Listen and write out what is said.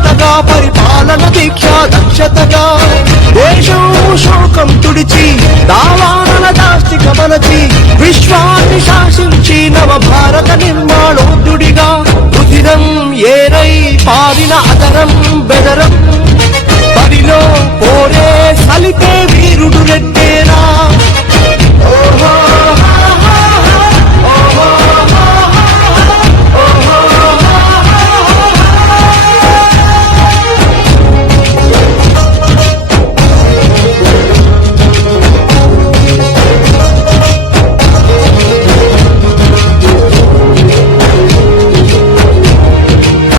బాధ్యతగా పరిపాలన దీక్ష దక్షతగా దేశం శోకం తుడిచి దావానల దాస్తిక మలచి విశ్వాన్ని శాసించి నవ భారత నిర్మాణోద్యుడిగా రుధిరం ఏరై పారిన అదరం బెదరం బడిలో పోరే సలితే